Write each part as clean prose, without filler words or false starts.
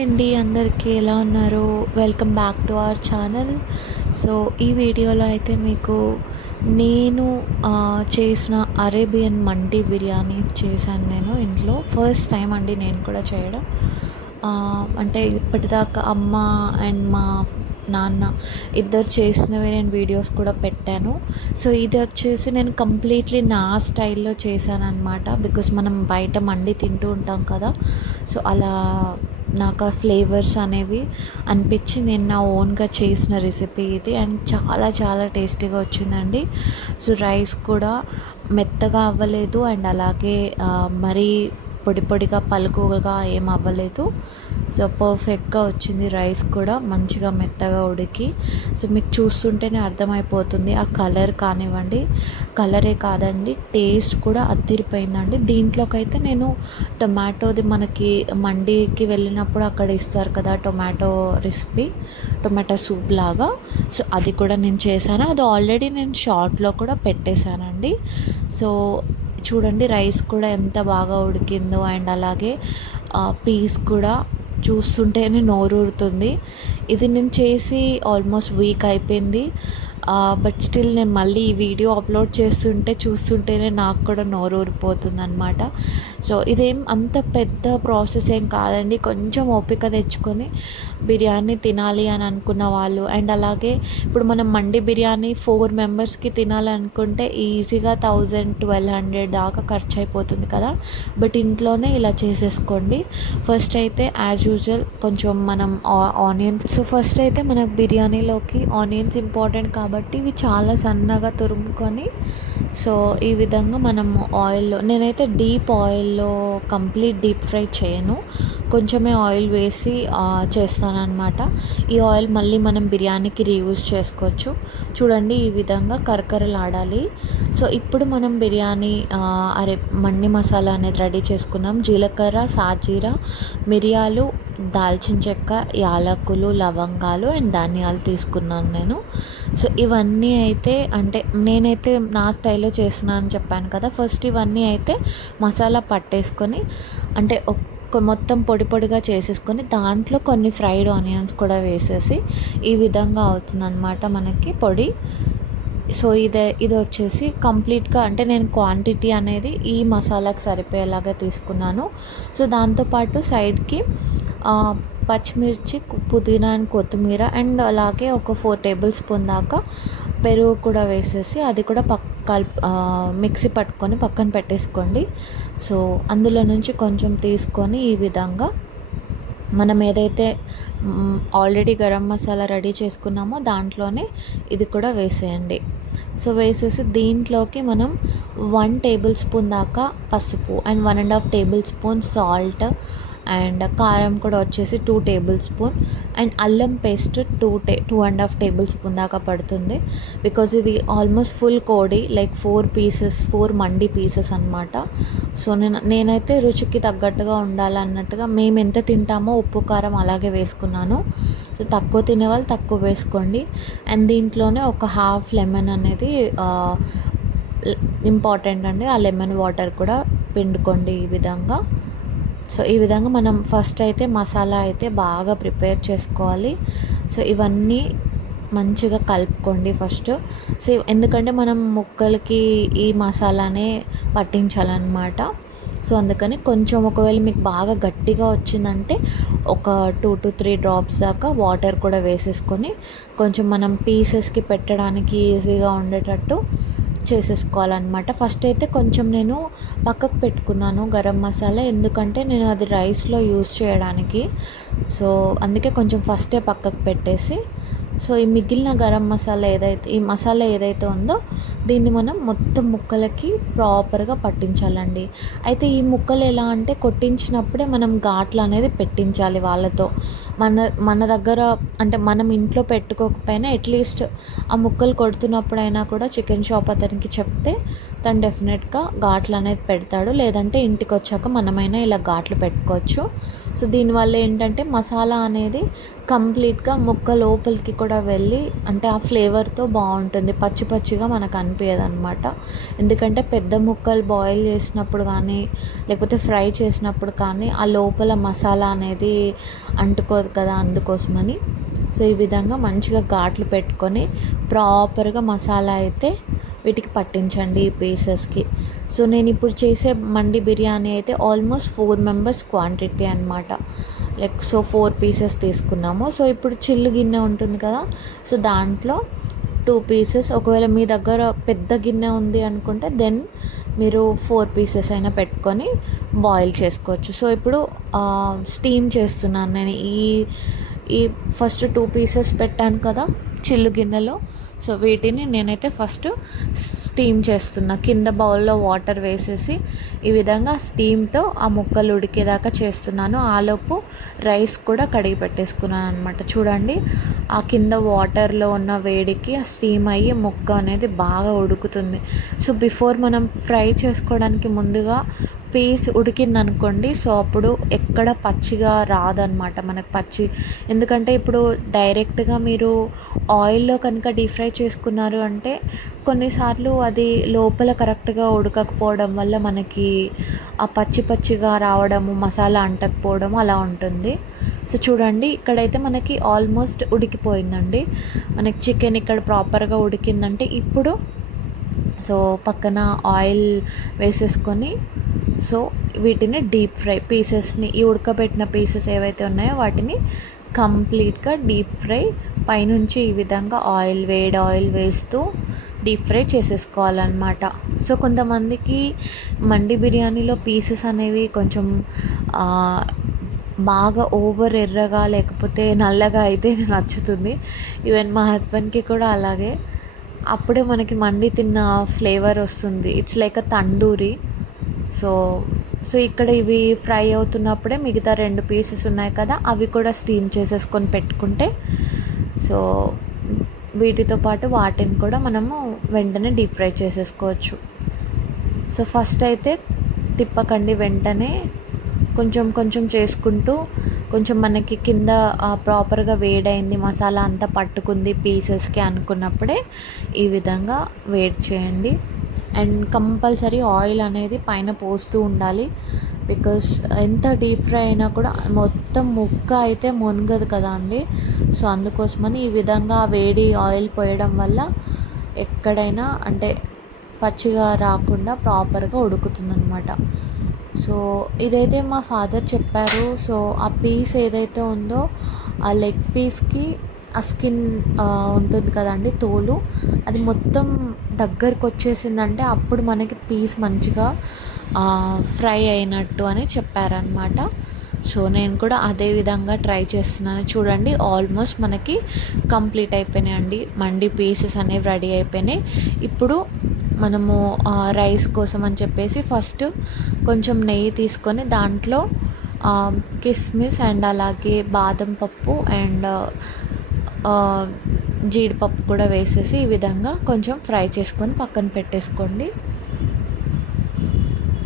అండి అందరికీ ఎలా ఉన్నారు? Welcome back to our channel. So ఈ వీడియోలో అయితే మీకు నేను చేసిన అరేబియన్ మండి బిర్యానీ చేశాను నేను ఇంట్లో. ఫస్ట్ టైం అండి నేను కూడా చేయడం. అంటే ఇప్పటిదాకా అమ్మ అండ్ మా నాన్న ఇద్దరు చేసినవి నేను వీడియోస్ కూడా పెట్టాను. సో ఇది వచ్చేసి నేను కంప్లీట్లీ నా స్టైల్లో చేశాను అనమాట. బికాస్ మనం బయట మండి తింటూ ఉంటాం కదా, సో అలా నాకు ఆ ఫ్లేవర్స్ అనేవి అనిపించి నేను నా ఓన్గా చేసిన రెసిపీ ఇది. అండ్ చాలా చాలా టేస్టీగా వచ్చిందండి. సో రైస్ కూడా మెత్తగా అవ్వలేదు అండ్ అలాగే మరీ పొడి పొడిగా పలుకుగా ఏం అవ్వలేదు. సో పర్ఫెక్ట్గా వచ్చింది. రైస్ కూడా మంచిగా మెత్తగా ఉడికి, సో మీకు చూస్తుంటేనే అర్థమైపోతుంది. ఆ కలర్ కానివ్వండి, కలరే కాదండి టేస్ట్ కూడా అదిరిపోయిందండి. దీంట్లోకైతే నేను టొమాటోది మనకి మండీకి వెళ్ళినప్పుడు అక్కడ ఇస్తారు కదా టొమాటో రెసిపీ, టొమాటో సూప్ లాగా, సో అది కూడా నేను చేశాను. అది ఆల్రెడీ నేను షార్ట్లో కూడా పెట్టేశానండి. సో చూడండి రైస్ కూడా ఎంత బాగా ఉడికిందో అండ్ అలాగే పీస్ కూడా చూస్తుంటేనే నోరూరుతుంది. ఇది నేను చేసి ఆల్మోస్ట్ వీక్ అయిపోయింది. బట్ స్టిల్ నేను మళ్ళీ ఈ వీడియో అప్లోడ్ చేస్తుంటే చూస్తుంటేనే నాకు కూడా నోరు ఊరిపోతుంది అనమాట. సో ఇదేం అంత పెద్ద ప్రాసెస్ ఏం కాదండి. కొంచెం ఓపిక తెచ్చుకొని బిర్యానీ తినాలి అని అనుకున్న వాళ్ళు, అండ్ అలాగే ఇప్పుడు మనం మండి బిర్యానీ 4 మెంబర్స్కి తినాలనుకుంటే ఈజీగా 1000-1200 దాకా ఖర్చు అయిపోతుంది కదా. బట్ ఇంట్లోనే ఇలా చేసేసుకోండి. ఫస్ట్ అయితే యాజ్ యూజువల్ కొంచెం మనం ఆనియన్స్, సో ఫస్ట్ అయితే మనకు బిర్యానీలోకి ఆనియన్స్ ఇంపార్టెంట్ కాబట్టి ఇవి చాలా సన్నగా తురుముకొని, సో ఈ విధంగా మనం ఆయిల్లో, నేనైతే డీప్ ఆయిల్లో కంప్లీట్ డీప్ ఫ్రై చేయను, కొంచెమే ఆయిల్ వేసి చేస్తానన్నమాట. ఈ ఆయిల్ మళ్ళీ మనం బిర్యానీకి రీయూజ్ చేసుకోవచ్చు. చూడండి ఈ విధంగా కరకరలాడాలి. సో ఇప్పుడు మనం బిర్యానీ మండి మసాలా అనేది రెడీ చేసుకున్నాం. జీలకర్ర, సాజీరా, మిరియాలు, దాల్చిన చెక్క, యాలకులు, లవంగాలు అండ్ ధనియాలు తీసుకున్నాను నేను. సో ఇవన్నీ అయితే, అంటే నేనైతే నా స్టైల్లో చేస్తున్నాను అని చెప్పాను కదా. ఫస్ట్ ఇవన్నీ అయితే మసాలా పట్టేసుకొని, అంటే మొత్తం పొడి పొడిగా చేసేసుకొని దాంట్లో కొన్ని ఫ్రైడ్ ఆనియన్స్ కూడా వేసేసి ఈ విధంగా అవుతుందన్నమాట మనకి పొడి. సో ఇది వచ్చేసి కంప్లీట్గా, అంటే నేను క్వాంటిటీ అనేది ఈ మసాలాకి సరిపోయేలాగా తీసుకున్నాను. సో దాంతోపాటు సైడ్కి పచ్చిమిర్చి, పుదీనా అండ్ కొత్తిమీర అండ్ అలాగే ఒక 4 టేబుల్ స్పూన్ దాకా పెరుగు కూడా వేసేసి అది కూడా మిక్సీ పట్టుకొని పక్కన పెట్టేసుకోండి. సో అందులో నుంచి కొంచెం తీసుకొని ఈ విధంగా మనం ఏదైతే ఆల్రెడీ గరం మసాలా రెడీ చేసుకున్నామో దాంట్లోనే ఇది కూడా వేసేయండి. సో వేసేసి దీంట్లోకి మనం 1 టేబుల్ స్పూన్ దాకా పసుపు and 1.5 table spoon salt and కారం కూడా వచ్చేసి 2 టేబుల్ స్పూన్ అండ్ అల్లం పేస్ట్ 2.5 టేబుల్ స్పూన్ దాకా పడుతుంది. బికాజ్ ఇది ఆల్మోస్ట్ ఫుల్ కోడి, లైక్ 4 మండి పీసెస్ అనమాట. సో నేనైతే రుచికి తగ్గట్టుగా ఉండాలన్నట్టుగా మేము ఎంత తింటామో ఉప్పు కారం అలాగే వేసుకున్నాను. సో తక్కువ తినేవాళ్ళు తక్కువ వేసుకోండి. అండ్ దీంట్లోనే ఒక హాఫ్ లెమన్ అనేది ఇంపార్టెంట్ అండి. ఆ లెమన్ వాటర్ కూడా పిండుకోండి ఈ విధంగా. సో ఈ విధంగా మనం ఫస్ట్ అయితే మసాలా అయితే బాగా ప్రిపేర్ చేసుకోవాలి. సో ఇవన్నీ మంచిగా కలుపుకోండి ఫస్ట్. సో ఎందుకంటే మనం ముక్కలకి ఈ మసాలానే పట్టించాలన్నమాట. సో అందుకని కొంచెం, ఒకవేళ మీకు బాగా గట్టిగా వచ్చిందంటే ఒక 2-3 డ్రాప్స్ దాకా వాటర్ కూడా వేసేసుకొని కొంచెం మనం పీసెస్కి పెట్టడానికి ఈజీగా ఉండేటట్టు చేసేసుకోవాలన్నమాట. ఫస్ట్ అయితే కొంచెం నేను పక్కకు పెట్టుకున్నాను గరం మసాలా, ఎందుకంటే నేను అది రైస్లో యూస్ చేయడానికి. సో అందుకే కొంచెం ఫస్టే పక్కకు పెట్టేసి, సో ఈ మిగిలిన గరం మసాలా ఈ మసాలా ఏదైతే ఉందో దీన్ని మనం మొత్తం ముక్కలకి ప్రాపర్గా పట్టించాలండి. అయితే ఈ ముక్కలు ఎలా అంటే కొట్టించినప్పుడే మనం ఘాట్లు అనేది పెట్టించాలి వాళ్ళతో. మన దగ్గర, అంటే మనం ఇంట్లో పెట్టుకోకపోయినా అట్లీస్ట్ ఆ ముక్కలు కొడుతున్నప్పుడైనా కూడా చికెన్ షాప్ అతనికి చెప్తే తను డెఫినెట్గా ఘాట్లు అనేది పెడతాడు, లేదంటే ఇంటికి వచ్చాక మనమైనా ఇలా ఘాట్లు పెట్టుకోవచ్చు. సో దీనివల్ల ఏంటంటే మసాలా అనేది కంప్లీట్గా ముక్క లోపలికి కూడా వెళ్ళి అంటే ఆ ఫ్లేవర్తో బాగుంటుంది, పచ్చి పచ్చిగా మనకు అనిపించదు అనమాట. ఎందుకంటే పెద్ద ముక్కలు బాయిల్ చేసినప్పుడు కానీ లేకపోతే ఫ్రై చేసినప్పుడు కానీ ఆ లోపల మసాలా అనేది అంటుకోదు కదా, అందుకోసమని. సో ఈ విధంగా మంచిగా ఘాట్లు పెట్టుకొని ప్రాపర్గా మసాలా అయితే వీటికి పట్టించండి ఈ పీసెస్కి. సో నేను ఇప్పుడు చేసే మండి బిర్యానీ అయితే ఆల్మోస్ట్ 4 మెంబర్స్ క్వాంటిటీ అనమాట. లైక్ సో 4 పీసెస్ తీసుకున్నాము. సో ఇప్పుడు చిల్లు గిన్నె ఉంటుంది కదా, సో దాంట్లో 2 పీసెస్, ఒకవేళ మీ దగ్గర పెద్ద గిన్నె ఉంది అనుకుంటే దెన్ మీరు 4 పీసెస్ అయినా పెట్టుకొని బాయిల్ చేసుకోవచ్చు. సో ఇప్పుడు స్టీమ్ చేస్తున్నాను నేను ఈ ఫస్ట్ 2 పీసెస్ పెట్టాను కదా చిల్లు గిన్నెలో. సో వీటిని నేనైతే ఫస్ట్ స్టీమ్ చేస్తున్నా, కింద బౌల్లో వాటర్ వేసేసి ఈ విధంగా స్టీమ్తో ఆ ముక్కలు ఉడికేదాకా చేస్తున్నాను. ఆలోపు రైస్ కూడా కడిగి పెట్టేసుకున్నాను అనమాట. చూడండి, ఆ కింద వాటర్లో ఉన్న వేడికి ఆ స్టీమ్ అయ్యి ముక్క అనేది బాగా ఉడుకుతుంది. సో బిఫోర్ మనం ఫ్రై చేసుకోవడానికి ముందుగా పీస్ ఉడికిందనుకోండి, సో అప్పుడు ఎక్కడ పచ్చిగా రాదనమాట మనకు పచ్చి. ఎందుకంటే ఇప్పుడు డైరెక్ట్గా మీరు ఆయిల్లో కనుక డీప్ ఫ్రై చేసుకున్నారు అంటే కొన్నిసార్లు అది లోపల కరెక్ట్గా ఉడకకపోవడం వల్ల మనకి ఆ పచ్చి పచ్చిగా రావడము, మసాలా అంటకపోవడం అలా ఉంటుంది. సో చూడండి, ఇక్కడైతే మనకి ఆల్మోస్ట్ ఉడికిపోయిందండి. మనకి చికెన్ ఇక్కడ ప్రాపర్గా ఉడికిందంటే ఇప్పుడు సో పక్కన ఆయిల్ వేసేసుకొని సో వీటిని డీప్ ఫ్రై పీసెస్ని, ఈ ఉడకబెట్టిన పీసెస్ ఏవైతే ఉన్నాయో వాటిని కంప్లీట్గా డీప్ ఫ్రై పైనుంచి ఈ విధంగా వేడి ఆయిల్ వేస్తూ డీప్ ఫ్రై చేసేసుకోవాలన్నమాట. సో కొంతమందికి మండి బిర్యానీలో పీసెస్ అనేవి కొంచెం బాగా ఓవర్ ఎర్రగా లేకపోతే నల్లగా అయితే నచ్చుతుంది. ఈవెన్ మా హస్బెండ్కి కూడా అలాగే. అప్పుడే మనకి మండి తిన్న ఫ్లేవర్ వస్తుంది. It's like a tandoori. So ఇక్కడ ఇవి ఫ్రై అవుతున్నప్పుడే మిగతా 2 పీసెస్ ఉన్నాయి కదా, అవి కూడా స్టీమ్ చేసేసుకొని పెట్టుకుంటే సో వీటితో పాటు వాటిని కూడా మనము వెంటనే డీప్ ఫ్రై చేసేసుకోవచ్చు. సో ఫస్ట్ అయితే తిప్పకండి, వెంటనే కొంచెం కొంచెం చేసుకుంటూ కొంచెం మనకి కింద ప్రాపర్గా వేడైంది, మసాలా అంతా పట్టుకుంది పీసెస్కి అనుకున్నప్పుడే ఈ విధంగా వేడి చేయండి. అండ్ కంపల్సరీ ఆయిల్ అనేది పైన పోస్తూ ఉండాలి. బికాస్ ఎంత డీప్ ఫ్రై అయినా కూడా మొత్తం ముక్క అయితే మునగదు కదా అండి. సో అందుకోసమని ఈ విధంగా వేడి ఆయిల్ పోయడం వల్ల ఎక్కడైనా అంటే పచ్చిగా రాకుండా ప్రాపర్గా ఉడుకుతుందన్నమాట. సో ఇదైతే మా ఫాదర్ చెప్పారు. సో ఆ పీస్ ఏదైతే ఉందో ఆ లెగ్ పీస్కి ఆ స్కిన్ ఉంటుంది కదండి, తోలు, అది మొత్తం దగ్గరకు వచ్చేసిందంటే అప్పుడు మనకి పీస్ మంచిగా ఫ్రై అయినట్టు అని చెప్పారనమాట. సో నేను కూడా అదే విధంగా ట్రై చేస్తున్నాను. చూడండి, ఆల్మోస్ట్ మనకి కంప్లీట్ అయిపోయినాయండి, మండి పీసెస్ అనేవి రెడీ అయిపోయినాయి. ఇప్పుడు మనము రైస్ కోసం అని చెప్పేసి ఫస్ట్ కొంచెం నెయ్యి తీసుకొని దాంట్లో కిస్మిస్ అండ్ అలాగే బాదం పప్పు అండ్ జీడిపప్పు కూడా వేసేసి ఈ విధంగా కొంచెం ఫ్రై చేసుకొని పక్కన పెట్టేసుకోండి.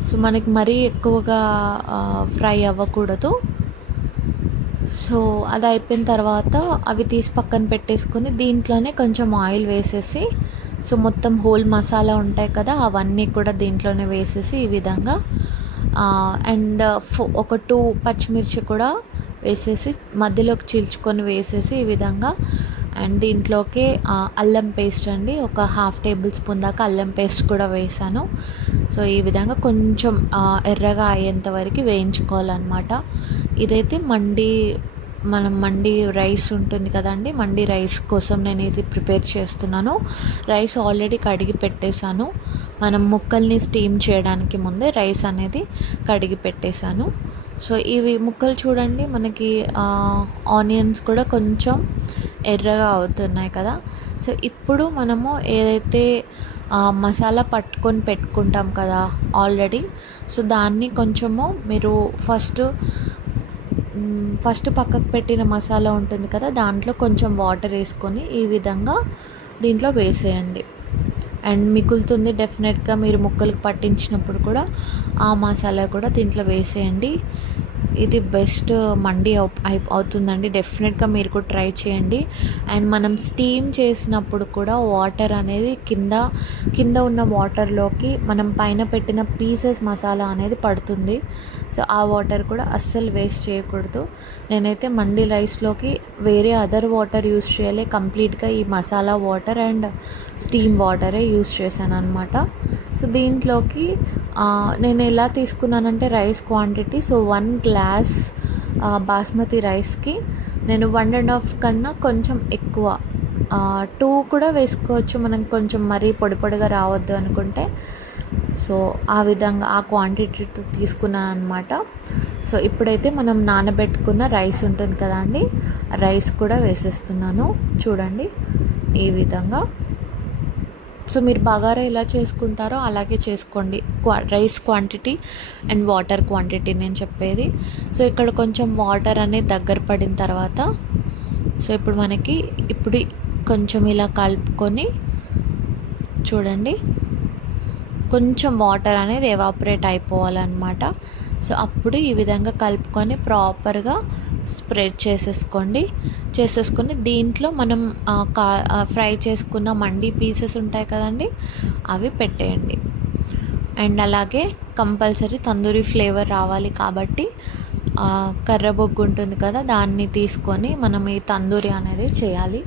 సో మనకి మరీ ఎక్కువగా ఫ్రై అవ్వకూడదు. సో అది అయిపోయిన తర్వాత అవి తీసి పక్కన పెట్టేసుకొని దీంట్లోనే కొంచెం ఆయిల్ వేసేసి సో మొత్తం హోల్ మసాలా ఉంటాయి కదా అవన్నీ కూడా దీంట్లోనే వేసేసి ఈ విధంగా అండ్ ఒక 2 పచ్చిమిర్చి కూడా వేసేసి మధ్యలోకి చీల్చుకొని వేసేసి ఈ విధంగా. అండ్ దీంట్లోకి అల్లం పేస్ట్ అండి, ఒక 1/2 టేబుల్ స్పూన్ దాకా అల్లం పేస్ట్ కూడా వేసాను. సో ఈ విధంగా కొంచెం ఎర్రగా అయ్యేంత వరకు వేయించుకోవాలన్నమాట. ఇదైతే మండి రైస్ ఉంటుంది కదండి, మండి రైస్ కోసం నేను ఇది ప్రిపేర్ చేస్తున్నాను. రైస్ ఆల్రెడీ కడిగి పెట్టేశాను. మనం ముక్కల్ని స్టీమ్ చేయడానికి ముందే రైస్ అనేది కడిగి పెట్టేశాను. సో ఇవి ముక్కలు చూడండి, మనకి ఆనియన్స్ కూడా కొంచెం ఎర్రగా అవుతున్నాయి కదా. సో ఇప్పుడు మనము ఏదైతే మసాలా పట్టుకొని పెట్టుకుంటాం కదా ఆల్రెడీ, సో దాన్ని కొంచెము మీరు ఫస్ట్ పక్కకు పెట్టిన మసాలా ఉంటుంది కదా దాంట్లో కొంచెం వాటర్ వేసుకొని ఈ విధంగా దీంట్లో వేసేయండి. అండ్ మిగులుతుంది. డెఫినెట్గా మీరు ముక్కలకు పట్టించినప్పుడు కూడా ఆ మసాలా కూడా దీంట్లో వేసేయండి. ఇది బెస్ట్ మండి అవుతుందండి. డెఫినెట్గా మీరు కూడా ట్రై చేయండి. అండ్ మనం స్టీమ్ చేసినప్పుడు కూడా వాటర్ అనేది కింద ఉన్న వాటర్లోకి మనం పైన పెట్టిన పీసెస్ మసాలా అనేది పడుతుంది. సో ఆ వాటర్ కూడా అస్సలు వేస్ట్ చేయకూడదు. నేనైతే మండి రైస్లోకి వేరే అదర్ వాటర్ యూస్ చేయలే, కంప్లీట్గా ఈ మసాలా వాటర్ అండ్ స్టీమ్ వాటరే యూస్ చేశాను అనమాట. సో దీంట్లోకి నేను ఎలా తీసుకున్నానంటే rice quantity, so 1 glass basmati రైస్కి నేను 1.5 కన్నా కొంచెం ఎక్కువ 2 కూడా వేసుకోవచ్చు మనం, కొంచెం మరీ పొడిగా రావద్దు అనుకుంటే. సో ఆ విధంగా ఆ క్వాంటిటీతో తీసుకున్నాను అనమాట. సో ఇప్పుడైతే మనం నానబెట్టుకున్న రైస్ ఉంటుంది కదా అండి, రైస్ కూడా వేసేస్తున్నాను చూడండి ఈ విధంగా. సో మీరు బగారా ఎలా చేసుకుంటారో అలాగే చేసుకోండి, rice quantity and water quantity నేను చెప్పేది. సో ఇక్కడ కొంచెం వాటర్ అనేది దగ్గర పడిన తర్వాత, సో ఇప్పుడు కొంచెం ఇలా కలుపుకొని చూడండి, కొంచెం వాటర్ అనేది ఎవాపరేట్ అయిపోవాలన్నమాట. సో అప్పుడు ఈ విధంగా కలుపుకొని ప్రాపర్గా స్ప్రెడ్ చేసేసుకొని దీంట్లో మనం ఫ్రై చేసుకున్న మండి పీసెస్ ఉంటాయి కదండి, అవి పెట్టేయండి. అండ్ అలాగే కంపల్సరీ తందూరి ఫ్లేవర్ రావాలి కాబట్టి కర్రబొగ్గు ఉంటుంది కదా, దాన్ని తీసుకొని మనం ఈ తందూరి అనేది చేయాలి.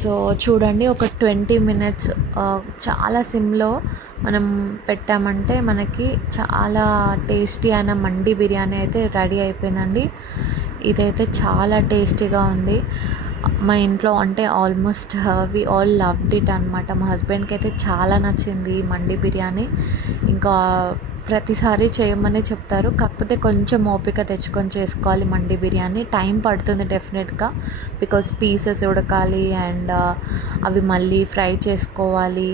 సో చూడండి, ఒక 20 మినిట్స్ చాలా సిమ్లో మనం పెట్టామంటే మనకి చాలా టేస్టీ అయిన మండి బిర్యానీ అయితే రెడీ అయిపోయిందండి. ఇదైతే చాలా టేస్టీగా ఉంది. మా ఇంట్లో అంటే almost we all loved it అనమాట. మా హస్బెండ్కి అయితే చాలా నచ్చింది ఈ మండి బిర్యానీ. ఇంకా ప్రతిసారి చేయమని చెప్తారు, కాకపోతే కొంచెం ఓపిక తెచ్చుకొని చేసుకోవాలి మండి బిర్యానీ. టైం పడుతుంది డెఫినెట్గా, బికాస్ పీసెస్ ఉడకాలి అండ్ అవి మళ్ళీ ఫ్రై చేసుకోవాలి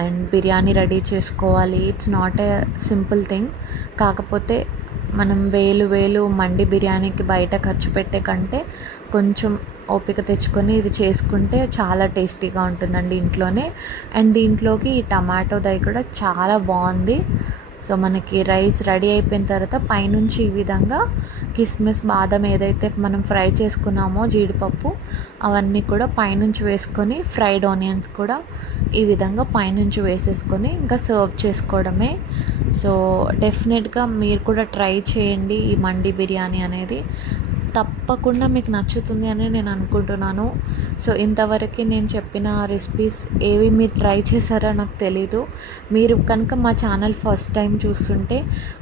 అండ్ బిర్యానీ రెడీ చేసుకోవాలి. It's not a simple thing. కాకపోతే మనం వేలు మండి బిర్యానీకి బయట ఖర్చు పెట్టే కంటే కొంచెం ఓపిక తెచ్చుకొని ఇది చేసుకుంటే చాలా టేస్టీగా ఉంటుందండి ఇంట్లోనే. అండ్ దీంట్లోకి ఈ టమాటో దై కూడా చాలా బాగుంది. సో మనకి రైస్ రెడీ అయిపోయిన తర్వాత పైనుంచి ఈ విధంగా కిస్మిస్, బాదం ఏదైతే మనం ఫ్రై చేసుకున్నామో జీడిపప్పు, అవన్నీ కూడా పైనుంచి వేసుకొని ఫ్రైడ్ ఆనియన్స్ కూడా ఈ విధంగా పైనుంచి వేసేసుకొని ఇంకా సర్వ్ చేసుకోవడమే. సో డెఫినెట్గా మీరు కూడా ట్రై చేయండి ఈ మండి బిర్యానీ అనేది. తప్పకుండా మీకు నచ్చుతుంది అని నేను అనుకుంటున్నాను. సో ఇంతవరకు నేను చెప్పిన రెసిపీస్ ఏవి మీరు ట్రై చేశారో నాకు తెలీదు. మీరు కనుక మా ఛానల్ ఫస్ట్ టైం చూస్తుంటే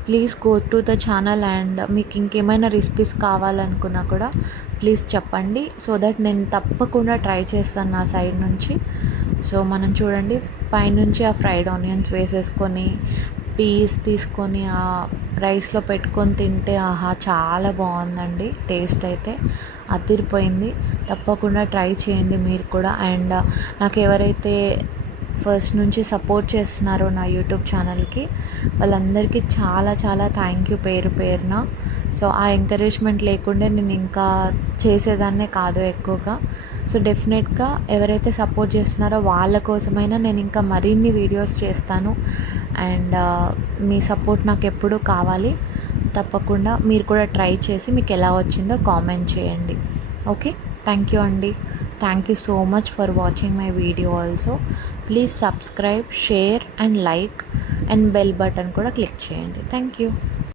please go to the channel and మీకు ఇంకేమైనా రెసిపీస్ కావాలనుకున్నా కూడా ప్లీజ్ చెప్పండి, సో దట్ నేను తప్పకుండా ట్రై చేస్తాను నా సైడ్ నుంచి. సో మనం చూడండి, పైనుంచి ఆ ఫ్రైడ్ ఆనియన్స్ వేసేసుకొని పీస్ తీసుకొని ఆ రైస్లో పెట్టుకొని తింటే ఆహా చాలా బాగుందండి. టేస్ట్ అయితే అదిరిపోయింది. తప్పకుండా ట్రై చేయండి మీరు కూడా. అండ్ నాకు ఎవరైతే ఫస్ట్ నుంచి సపోర్ట్ చేస్తున్నారో నా యూట్యూబ్ ఛానల్కి, వాళ్ళందరికీ చాలా చాలా థ్యాంక్ యూ పేరు పేరున. సో ఆ ఎంకరేజ్మెంట్ లేకుంటే నేను ఇంకా చేసేదాన్నే కాదు ఎక్కువగా. సో డెఫినెట్గా ఎవరైతే సపోర్ట్ చేస్తున్నారో వాళ్ళ కోసమైనా నేను ఇంకా మరిన్ని వీడియోస్ చేస్తాను. అండ్ మీ సపోర్ట్ నాకు ఎప్పుడూ కావాలి. తప్పకుండా మీరు కూడా ట్రై చేసి మీకు ఎలా వచ్చిందో కామెంట్ చేయండి. ఓకే, థ్యాంక్ యూ అండి. Thank you so much for watching my video also. Please subscribe, share and like and bell button కూడా క్లిక్ చేయండి. Thank you.